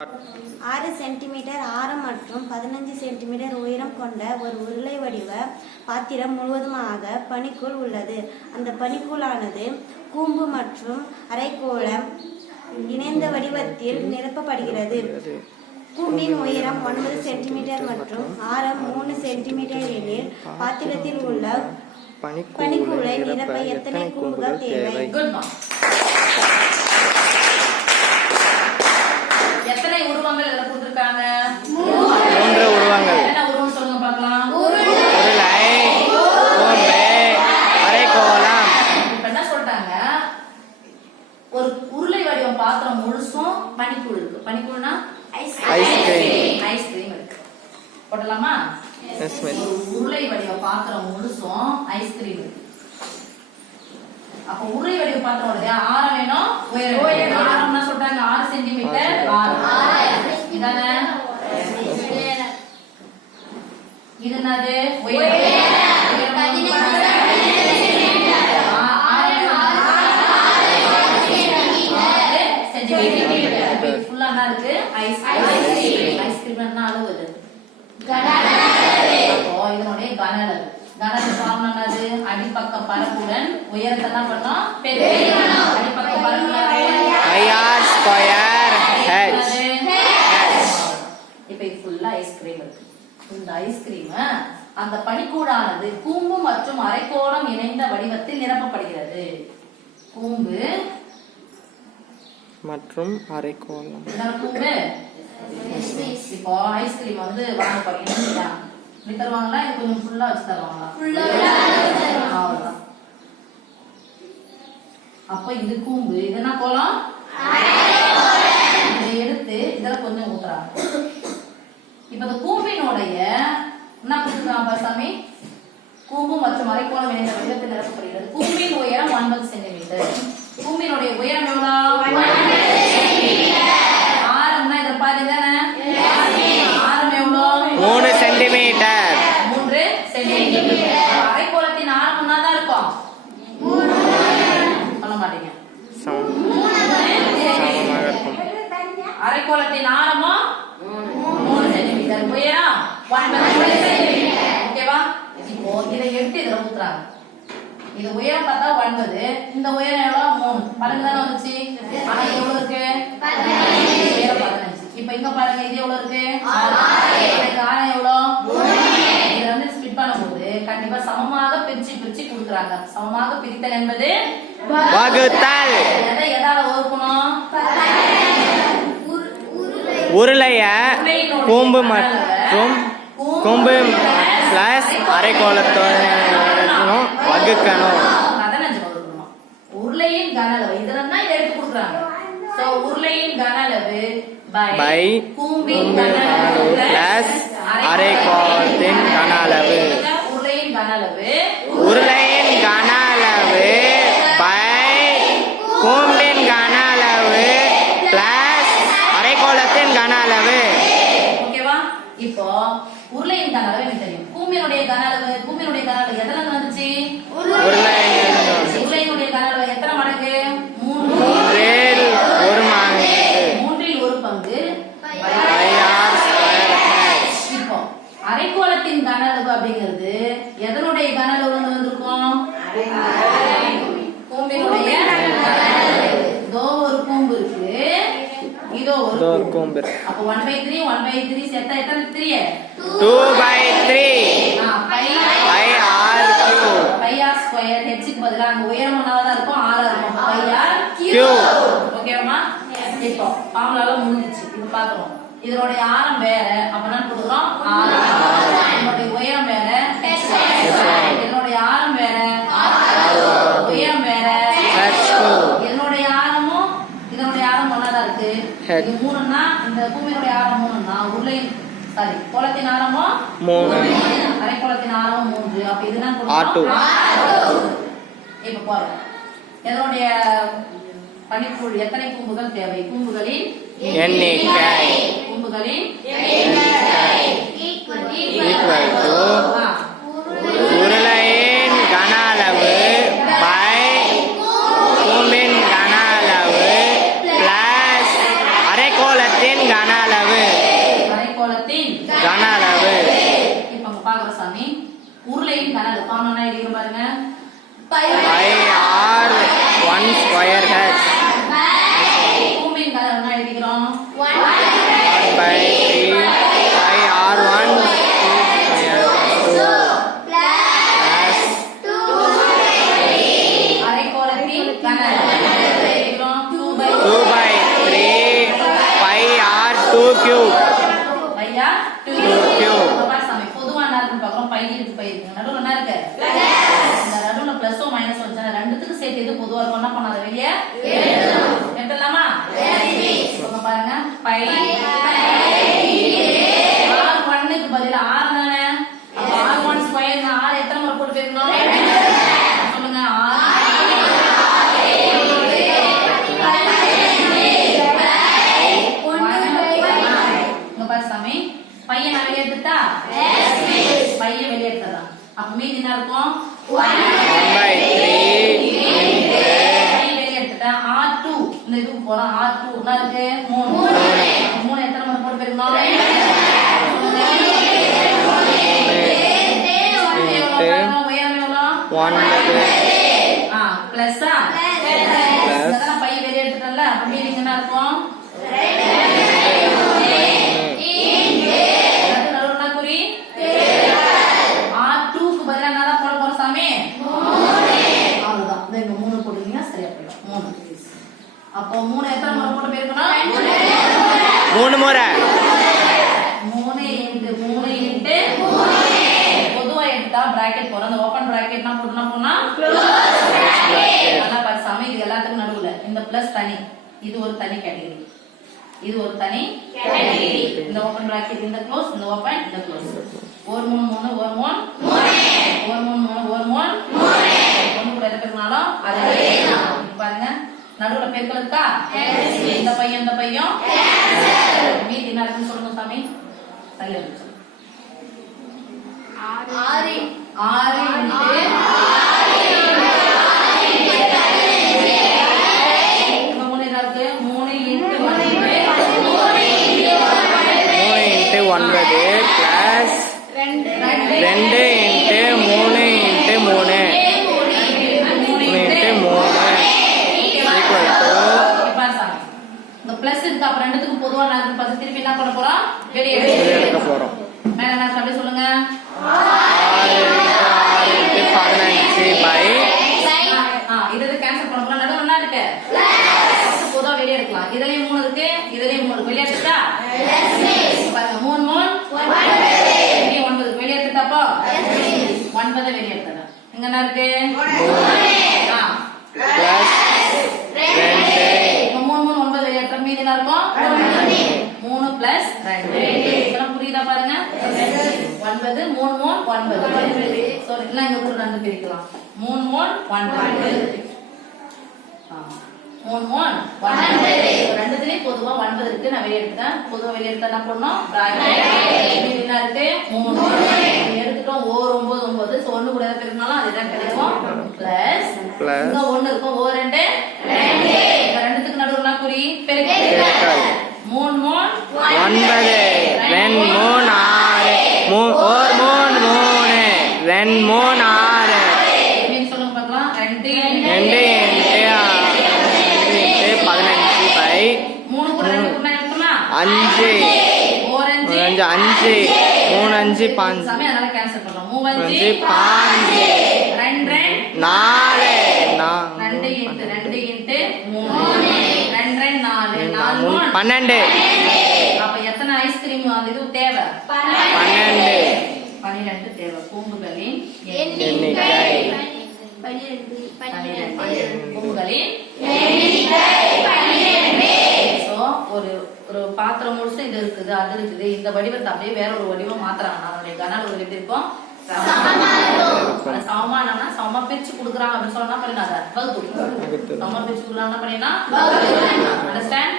6 centimetre ஆரம் மற்றும் 15 centimetre உயரம் கொண்ட ஒரு உருளை வடிவ பாத்திரம் முழுவதுமாக பனிக்குள் உள்ளது. அந்த பனிக்குள்ளானது கூம்பு மற்றும் அரைக்கோளம் இணைந்த வடிவத்தில் நிரப்பப்படுகிறது. கூம்பின் உயரம் 9 சென்டிமீட்டர் மற்றும் ஆரம் 3 சென்டிமீட்டர் எனில் பாத்திரத்தில் உள்ள பனிக்கூளை நிரப்ப எத்தனை கூம்புகள் தேவை? எத்தனை உருவங்கள் இதுல கொடுத்திருக்காங்க? 3 உருவங்கள். என்ன உருவம் சொல்லுங்க பார்க்கலாம். உருளை, கூம்பு, அரைக்கோளம். இப்ப என்ன சொல்றாங்க? ஒரு உருளை வடிவம் பாத்திரம் முழுசும் பனிக்கூழ் இருக்கு. பனிக்கூழ்னா ஐஸ்கிரீம் இருக்கு. போடலாமா? ஒரு உருளை வடிவ பாத்திரம் முழுசும் ஐஸ்கிரீம் இருக்கு. அப்ப உருளை வடிவ பாத்திரம் ஆரம் வேணும், உயரம். ஆரம்னா சொல்றாங்க 6 சென்டிமீட்டர் ஆரம். இதானே? இது என்னது? உயரம். ஃபுல்லா என்ன இருக்கு? ஐஸ்கிரீம். ஐஸ்கிரீம் என்ன அளவு? இதனுடைய கன அளவு. கனத்து ஃபார்முலா என்னது? அடிப்பக்க பரப்புடன் உயரத்தை என்ன பண்ணோம்? பெருக்கணும். அடிப்பக்க பரப்புல r ஸ்கொயர் h. இப்போ இது ஃபுல்லா ஐஸ்கிரீம் இருக்கு. இந்த ஐஸ்கிரீம் அந்த பனிக்கூடானது கூம்பு மற்றும் அரைக்கோளம் இணைந்த வடிவத்தில் நிரப்பப்படுகிறது. கூம்பு மற்றும் அரைக்கோளம். கூம்பு. இப்போ ஐஸ்கிரீம் வந்து வாங்க போறீங்க. இப்படி தருவாங்களா? இது கொஞ்சம் ஃபுல்லா வச்சு தருவாங்களா? அவ்வளவுதான். அப்ப இது கூம்பு, இது என்ன கோலம்? இதை எடுத்து இதுல கொஞ்சம் ஊத்துறாங்க. இப்ப இந்த கூம்பினுடைய என்ன கொடுத்துருக்காங்க சாமி? கூம்பு மற்றும் அரைக்கோளம் இணைந்த வடிவத்தில் நிரப்பப்படுகிறது. கூம்பின் உயரம் 9 சென்டிமீட்டர். கூம்பினுடைய உயரம் எவ்வளவு? ஆரம்னா இத பாருங்க. ஆரம் எவ்வளவு? 3 சென்டிமீட்டர். 3 சென்டிமீட்டர். அரைக்கோளத்தின் ஆரம் என்னதான் இருக்கும்? சொல்ல மாட்டீங்க. அரைக்கோளத்தின் ஆரமும் 3 சென்டிமீட்டர். உயரம் 9 சென்டிமீட்டர். ஓகேவா? இப்போ இதை எடுத்து இதுல ஊத்துறாங்க. இது உயரம் பார்த்தா 9, இந்த உயரம் எவ்வளவு? 3. பாருங்க தானே வந்துச்சு. ஆனா எவ்வளவு இருக்கு? 15. உயரம் 15. இப்போ இங்க பாருங்க, இது எவ்வளவு இருக்கு? 6. இதுக்கு ஆரம் எவ்வளவு? 3. இத வந்து ஸ்ப்ளிட் பண்ணும்போது கண்டிப்பா சமமாக பிரிச்சு கொடுக்கறாங்க. சமமாக பிரித்தல் என்பது வகுத்தல். எதால வகுக்கணும்? உருளைய கூம்பு மற்றும் கூம்பு பிளஸ் அரைக்கோளத்துடன் வகுக்கணும். 15 வகுக்கணும். உருளையின் கன அளவு இதெல்லாம் தான் எடுத்து கொடுக்கறாங்க. சோ உருளையின் கன அளவு பை கூம்பின் கன அளவு பிளஸ் அரைக்கோளத்தின் கன அளவு. உருளையின் கன அளவு உருளையின் கன அளவு பை கூம்பின் கன அளவு பிளஸ் அரைக்கோளத்தின் கன அளவு. ஓகேவா? இப்போ உருளையின் கன அளவு எனக்கு தெரியும். கூம்பினுடைய கன அளவு எதனால வந்துச்சு? உருளையினுடைய கன அளவு எத்தனை மடங்கு? 3 1 மடங்கு. 3 1 பங்கு r ஸ்கொயர் h. இப்போ அரைக்கோளத்தின் கன அளவு அப்படிங்கிறது எதனுடைய கன அளவுல வந்திருக்கும்? கூம்பினுடைய கன அளவு. இதோ ஒரு கூம்பு இருக்கு, இதோ ஒரு கூம்பு. அப்ப 1/3 சேர்த்தா எத்தனை? 3. 2/3 pi r cube. Pi r square h க்கு பதிலா அங்க உயரம் ஒண்ணாவதா இருக்கும், r இருக்கும். Pi r cube. ஓகேவா? இப்போ ஃபார்முலால முடிஞ்சிச்சு. இது பாக்குறோம். இதனுடைய ஆரம் வேற, அப்ப என்ன கொடுக்குறோம்? ஆரம். இதனுடைய உயரம் வேற, இதனுடைய ஆரம் வேற, உயரம் வேற, இதனுடைய ஆரமும் இதனுடைய ஆரம் ஒண்ணாதான் இருக்கு. இது 3ன்னா இந்த பூமியினுடைய ஆரம் 3ன்னா உருளையின் கோளத்தின் ஆரமும் 3, அரைக்கோளத்தின் ஆரமும் 3. அப்ப இதுதான் கொடுக்கணும். இப்ப பாருங்க, இதனுடைய பனிக்கூழ் எத்தனை கூம்புகள் தேவை? கூம்புகளின் எண்ணிக்கை. கூம்புகளின் உருளையின் கன அளவு பை கூம்பின் கன அளவு பிளஸ் அரைக்கோளத்தின் கன சாமி உருளையின் கனல் ஃபார்முலா எழுதி பாருங்க. pi r 1 square h கூம்பின் கனல் என்ன எழுதிக்கிறோம்? 1 by 3 pi r1 அரைக்கோளத்தின் கனல் எழுதிக்கிறோம் 2 by 3 pi r2 cube Bhaiya 2 cube சாமி பொதுவா என்ன இருக்குன்னு பார்க்கறோம். பை இருக்கு பை இருக்கு நடுவுல என்ன இருக்கு? இந்த நடுவுல பிளஸோ மைனஸோ வச்சா ரெண்டுத்துக்கும் சேர்த்து எது பொதுவா இருக்கும் என்ன பண்ணாத வெளியே எடுத்துடலாமா? சொல்லுங்க பாருங்க. பை r1க்கு பதிலா r தானே. அப்ப r1 ஸ்கொயர் r எத்தனை முறை போட்டு போயிருக்கோம்? சொல்லுங்க. சாமி பையன் நான் வெளியே எடுத்துட்டா பையன் வெளியே எடுத்துறான். அப்ப மீதி என்ன இருக்கும்? 1 by 3 பையன் வெளியே எடுத்துட்டேன். r2 இந்த இதுக்கு போறோம். r2 என்ன இருக்கு? 3 எத்தனை முறை போட்டு போயிருக்கோம்? உயரம் எவ்வளோ? 1 பிளஸ்ஸா பை வெளியே எடுத்துட்டல. அப்ப மீதி என்ன இருக்கும்? r2க்கு பதிலா என்ன போட போறோம் சாமி? 3. அவ்வளவுதான். இந்த 3 போடுவீங்க சரியா போயிடும். 3. அப்போ 3 எத்தனை முறை போட்டு போயிருக்கணும்? 3 முறை 3 இன்டு 3 இன்டு பொதுவா எடுத்தா பிராக்கெட் போறோம். அந்த ஓபன் பிராக்கெட்னா போனா நல்லா பாரு சாமி. இது எல்லாத்துக்கும் நடுவுல இந்த பிளஸ் தனி, இது ஒரு தனி கேட்டகரி, இது ஒரு தனி கேட்டகரி. இந்த ஓபன் பிராக்கெட் இந்த க்ளோஸ், இந்த ஓபன் இந்த க்ளோஸ். ஒரு 3 ஒரு 3 ஒரு 3 ஒரு 3 ஒண்ணு கூட இருக்கிறதுனாலும் அதே பாருங்க. நடுவுல பெருக்கல் இருக்கா? இந்த பையன் இந்த பையன் மீதி என்ன இருக்குன்னு சொல்லுங்க சாமி. சரியா இருக்கு. 6 பிளஸ் இருக்கு. அப்ப ரெண்டுத்துக்கும் பொதுவா நான் பார்த்து திருப்பி என்ன பண்ண போறோம்? வெளியே எடுக்க போறோம். மேல என்ன சொல்லி சொல்லுங்க. 15 by இது கேன்சல் பண்ண போறோம். நடுவுல என்ன இருக்கு? பொதுவா வெளியே எடுக்கலாம். இதுலயும் 3 இருக்கு, இதுலயும் 3 வெளியே எடுத்துட்டா பாருங்க. 3 9 வெளியே எடுத்துட்டாப்போ 9 வெளியே எடுத்துட்டா. இங்க என்ன இருக்கு? plus 2 3 9 வெளியே எடுத்தா மீதி என்ன இருக்கும்? 3 பிளஸ் 2. இதெல்லாம் புரியுதா பாருங்க. 9 3 9 சாரி இல்ல இங்க கூட 2 பிரிக்கலாம். 3 9 3 9 ரெண்டுத்துலயும் பொதுவா 9 இருக்கு. நான் வெளியே எடுத்தேன். பொதுவா வெளியே எடுத்தா என்ன பண்ணணும்? பிராக்கெட் என்ன இருக்கு? 3 எடுத்துட்டோம். ஓர் 9 9 சோ 1 கூட இருக்கிறதுனால அதுதான் கிடைக்கும். பிளஸ் இங்க 1 இருக்கும். ஓர் 2 2 ரெண்டுத்துக்கு நடுவுல குறி பெருக்கல் 3 9 2 3 6 और 3 3 2 3 6 மீன் சொல்லுங்க பார்க்கலாம். 2 2 15 by 3 கூட 2 கூட எடுத்தோம்னா 5 ஓர் 5 5 3 5 5 சாமி அதனால கேன்சல் பண்றோம். 3 5 5 5 2 4 2 இன்டு 2 இன்டு 3 2 4 4 12 அப்ப எத்தனை ஐஸ்கிரீம் அந்த இது தேவை? 12 தேவை. கூம்புகளின் எண்ணிக்கை கூம்புகளின் சோ ஒரு பாத்திரம் முழுசு இது இருக்குது அது இருக்குது. இந்த வடிவத்தை அப்படியே வேற ஒரு வடிவம் மாத்துறாங்க. அதனுடைய கன அளவு எப்படி இருக்கும்? சமமானா சமமா பிரிச்சு கொடுக்குறாங்க அப்படின்னு சொன்னா பண்ணினா வகுத்து சமமா பிரிச்சு கொடுக்குறாங்க பண்ணினா அண்டர்ஸ்டாண்ட்